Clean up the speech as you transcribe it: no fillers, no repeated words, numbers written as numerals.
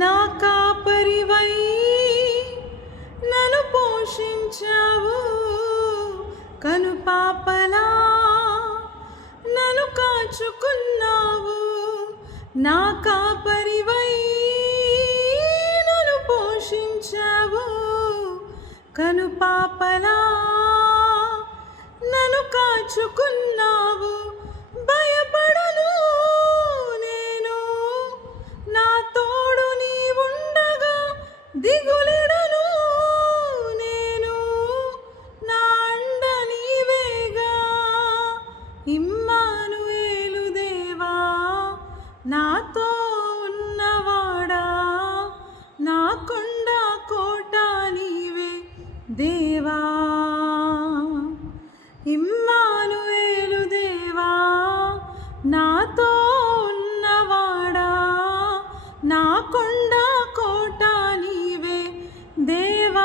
నా కాపరివై నన్ను పోషించావు, కనుపాపలా నన్ను కాచుకున్నావు. నా కాపరివై నన్ను పోషించావు, కనుపాపలా నన్ను కాచుకున్నావు. భయపడను నేను, నా తోడు నీవుండగా దిగులిడను నేను, నా అండ నీవేగా. ఇమ్మానుయేలు దేవా, నాతో ఉన్నవాడా, నా కొండ కోట నీవే దేవా. ఇమ్మానుయేలు దేవా, నాతో ఉన్నవాడా, నా కొండ కోట నీవే దేవా.